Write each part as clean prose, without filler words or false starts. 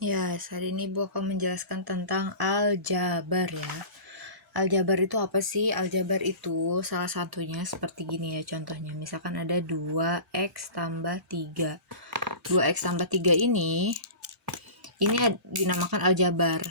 Ya, hari ini Bu akan menjelaskan tentang aljabar ya. Aljabar itu apa sih? Aljabar itu salah satunya seperti gini ya contohnya. Misalkan ada 2x tambah 3. 2x tambah 3 ini dinamakan aljabar.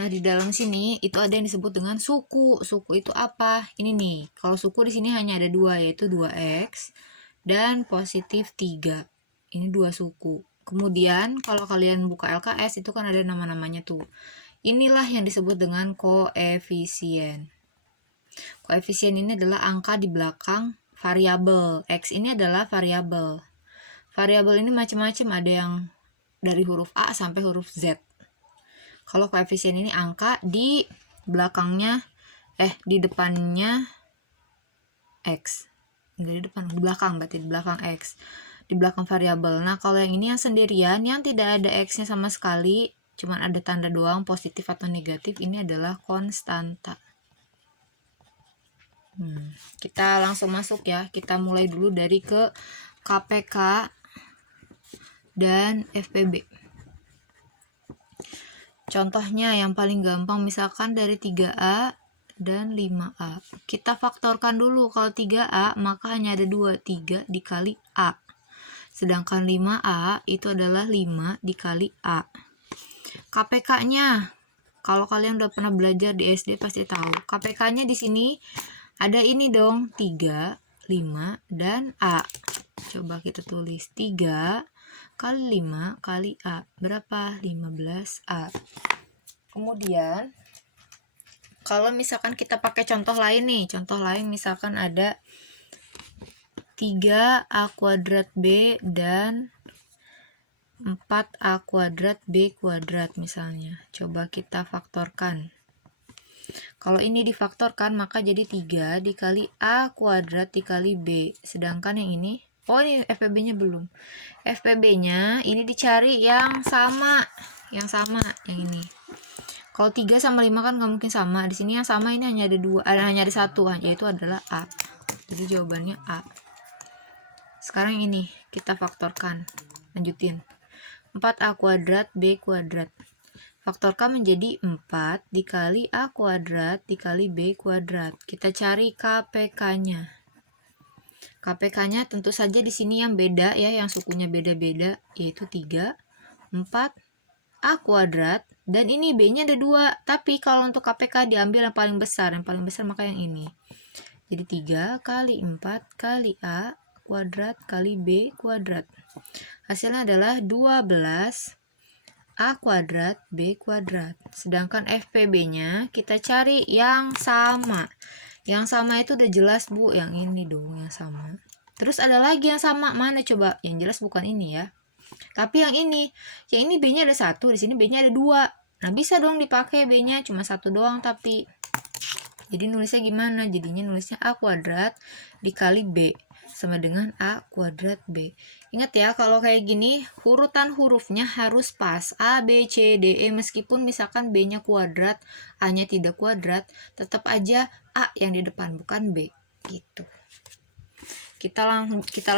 Nah, di dalam sini itu ada yang disebut dengan suku. Suku itu apa? Ini nih. Kalau suku di sini hanya ada dua, yaitu 2x dan positif 3. Ini dua suku. Kemudian kalau kalian buka LKS itu kan ada nama-namanya tuh. Inilah yang disebut dengan koefisien. Koefisien ini adalah angka di belakang variabel. X ini adalah variabel. Variabel ini macam-macam, ada yang dari huruf A sampai huruf Z. Kalau koefisien ini angka di belakangnya di depannya X. Di belakang berarti di belakang X. Di belakang variabel. Nah, kalau yang ini yang sendirian yang tidak ada X-nya sama sekali, cuman ada tanda doang positif atau negatif, ini adalah konstanta. Kita langsung masuk ya. Kita mulai dulu dari ke KPK dan FPB. Contohnya yang paling gampang misalkan dari 3A dan 5A. Kita faktorkan dulu. Kalau 3A maka hanya ada 2, 3 dikali A. Sedangkan 5A itu adalah 5 dikali A. KPK-nya, kalau kalian udah pernah belajar di SD pasti tahu. KPK-nya di sini ada ini dong, 3, 5, dan A. Coba kita tulis 3 kali 5 kali A. Berapa? 15A. Kemudian, kalau misalkan kita pakai contoh lain nih. Contoh lain misalkan ada 3A kuadrat B dan 4A kuadrat B kuadrat misalnya. Coba kita faktorkan. Kalau ini difaktorkan maka jadi 3 dikali A kuadrat dikali B. Sedangkan yang ini, ini FPB-nya belum. FPB-nya ini dicari yang sama. Yang sama, yang ini. Kalau 3 sama 5 kan nggak mungkin sama. Di sini yang sama ini hanya ada 2, hanya ada 1, yaitu adalah A. Jadi jawabannya A. Sekarang ini kita faktorkan. Lanjutin. 4A kuadrat B kuadrat. Faktorkan menjadi 4 dikali A kuadrat dikali B kuadrat. Kita cari KPK-nya. KPK-nya tentu saja di sini yang beda ya, yang sukunya beda-beda, yaitu 3, 4, A kuadrat, dan ini B-nya ada 2. Tapi kalau untuk KPK diambil yang paling besar maka yang ini. Jadi 3 kali 4 kali A kuadrat kali B kuadrat. Hasilnya adalah 12 A kuadrat B kuadrat. Sedangkan FPB-nya kita cari yang sama. Yang sama itu udah jelas Bu, yang ini dong yang sama. Terus ada lagi yang sama, mana coba? Yang jelas bukan ini ya. Tapi yang ini B-nya ada 1, di sini B-nya ada 2. Nah, bisa dong dipakai B-nya cuma 1 doang tapi. Jadi nulisnya gimana? Jadinya nulisnya A kuadrat dikali B sama dengan A kuadrat B. Ingat ya, kalau kayak gini urutan hurufnya harus pas. A, B, C, D, E. Meskipun misalkan B-nya kuadrat, A-nya tidak kuadrat, tetap aja A yang di depan, bukan B. Gitu. Kita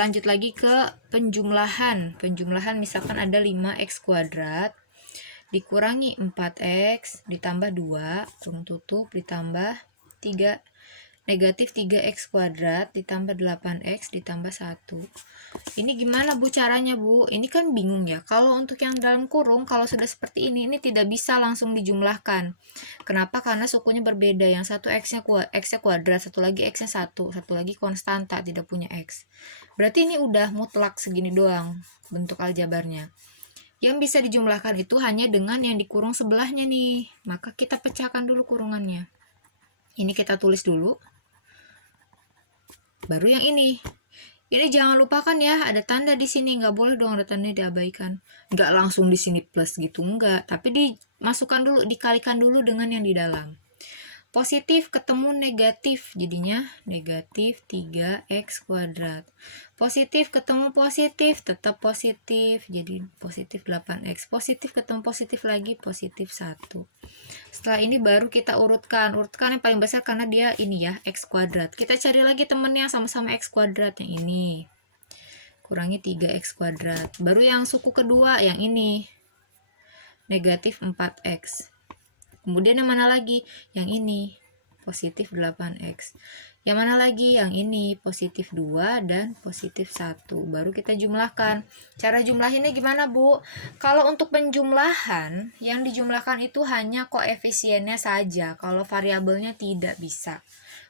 lanjut lagi ke penjumlahan. Penjumlahan misalkan ada 5x kuadrat dikurangi 4x ditambah 2 kurung tutup ditambah 3 negatif 3x kuadrat ditambah 8x ditambah 1. Ini gimana Bu caranya Bu? Ini kan bingung ya. Kalau untuk yang dalam kurung, kalau sudah seperti ini tidak bisa langsung dijumlahkan. Kenapa? Karena sukunya berbeda. Yang satu x-nya kuadrat, satu lagi x-nya 1, satu lagi konstanta, tidak punya x. Berarti ini udah mutlak segini doang bentuk aljabarnya. Yang bisa dijumlahkan itu hanya dengan yang dikurung sebelahnya nih. Maka kita pecahkan dulu kurungannya. Ini kita tulis dulu. Baru yang ini. Ini jangan lupakan ya, ada tanda di sini, nggak boleh dong ada tanda diabaikan. Nggak langsung di sini plus gitu, nggak. Tapi dimasukkan dulu, dikalikan dulu dengan yang di dalam. Positif ketemu negatif, jadinya negatif 3x kuadrat. Positif ketemu positif, tetap positif, jadi positif 8x. Positif ketemu positif lagi, positif 1. Setelah ini baru kita urutkan yang paling besar karena dia ini ya, x kuadrat. Kita cari lagi temennya sama-sama x kuadrat, yang ini. Kurangi 3x kuadrat. Baru yang suku kedua, yang ini. negatif 4x. Kemudian yang mana lagi? Yang ini, positif 8x. Yang mana lagi? Yang ini, positif 2 dan positif 1. Baru kita jumlahkan. Cara jumlahinnya gimana, Bu? Kalau untuk penjumlahan, yang dijumlahkan itu hanya koefisiennya saja. Kalau variabelnya tidak bisa.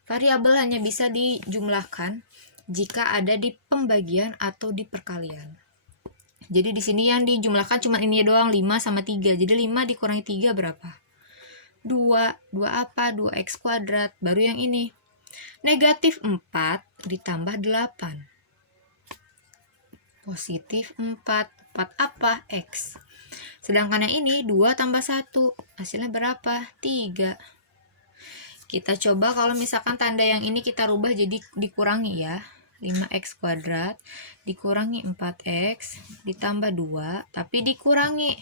Variabel hanya bisa dijumlahkan jika ada di pembagian atau di perkalian. Jadi di sini yang dijumlahkan cuma ini doang, 5 sama 3. Jadi 5 dikurangi 3 berapa? 2 apa? 2x kuadrat. Baru yang ini, negatif 4 ditambah 8, positif 4 apa? X. Sedangkan yang ini 2 tambah 1, hasilnya berapa? 3. Kita coba kalau misalkan tanda yang ini kita rubah jadi dikurangi ya, 5x kuadrat dikurangi 4x ditambah 2, tapi dikurangi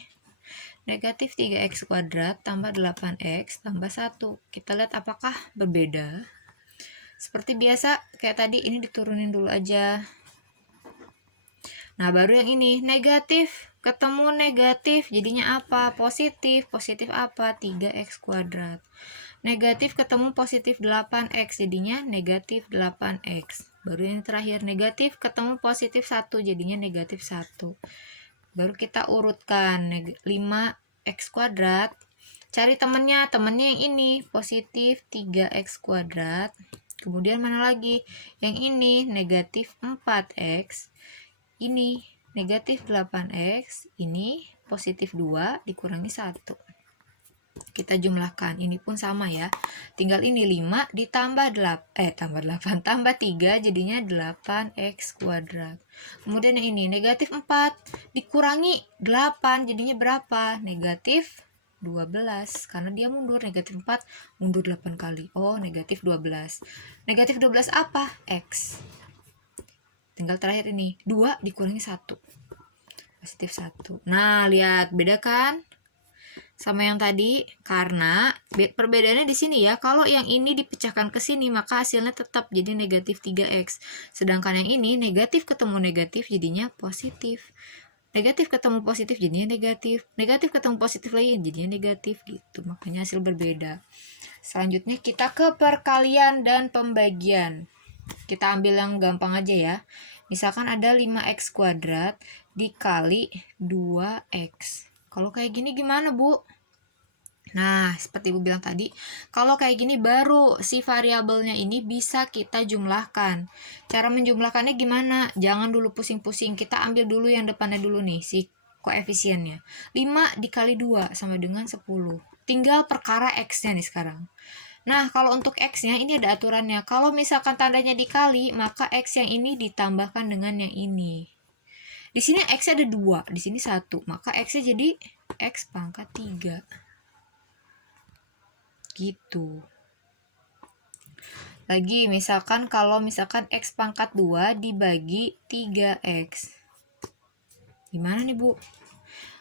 negatif 3x kuadrat tambah 8x tambah 1. Kita lihat apakah berbeda. Seperti biasa, kayak tadi ini diturunin dulu aja. Nah, baru yang ini, negatif ketemu negatif, jadinya apa? Positif. Positif apa? 3x kuadrat. Negatif ketemu positif 8x, jadinya negatif 8x. Baru yang terakhir, negatif ketemu positif 1, jadinya negatif 1. Baru kita urutkan 5x kuadrat. Cari temennya yang ini, positif 3x kuadrat. Kemudian mana lagi? Yang ini, negatif 4x. Ini, negatif 8x. Ini, positif 2 dikurangi 1. Kita jumlahkan, ini pun sama ya. Tinggal ini 5 ditambah 8 tambah 3 jadinya 8x kuadrat. Kemudian yang ini negatif 4 dikurangi 8 jadinya berapa? Negatif 12, karena dia mundur. Negatif 4 mundur 8 kali. Oh, negatif 12. Negatif 12 apa? X. Tinggal terakhir ini, 2 dikurangi 1. Positif 1. Nah, lihat beda kan? Sama yang tadi, karena perbedaannya di sini ya. Kalau yang ini dipecahkan ke sini, maka hasilnya tetap jadi negatif 3x. Sedangkan yang ini negatif ketemu negatif jadinya positif. Negatif ketemu positif jadinya negatif. Negatif ketemu positif lagi jadinya negatif gitu. Makanya hasil berbeda. Selanjutnya kita ke perkalian dan pembagian. Kita ambil yang gampang aja ya. Misalkan ada 5x kuadrat dikali 2x. Kalau kayak gini gimana, Bu? Nah, seperti Ibu bilang tadi, kalau kayak gini baru si variabelnya ini bisa kita jumlahkan. Cara menjumlahkannya gimana? Jangan dulu pusing-pusing. Kita ambil dulu yang depannya dulu nih, si koefisiennya. 5 dikali 2 sama dengan 10. Tinggal perkara x-nya nih sekarang. Nah, kalau untuk x-nya ini ada aturannya. Kalau misalkan tandanya dikali, maka x yang ini ditambahkan dengan yang ini. Di sini x-nya ada 2, di sini 1. Maka x-nya jadi x pangkat 3. Gitu. Lagi, misalkan kalau misalkan x pangkat 2 dibagi 3x. Gimana nih, Bu?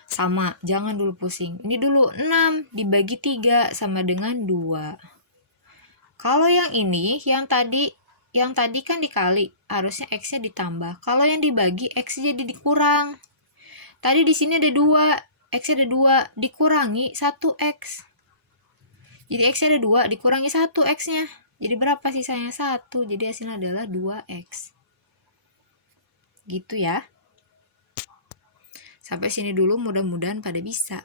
Sama, jangan dulu pusing. Ini dulu, 6 dibagi 3 sama dengan 2. Kalau yang ini, yang tadi kan dikali, harusnya x-nya ditambah. Kalau yang dibagi, x jadi dikurang. Tadi di sini ada 2, x-nya ada 2, dikurangi 1x. Jadi x-nya ada 2, dikurangi 1 x-nya. Jadi berapa sisanya? 1. Jadi hasilnya adalah 2x. Gitu ya. Sampai sini dulu, mudah-mudahan pada bisa.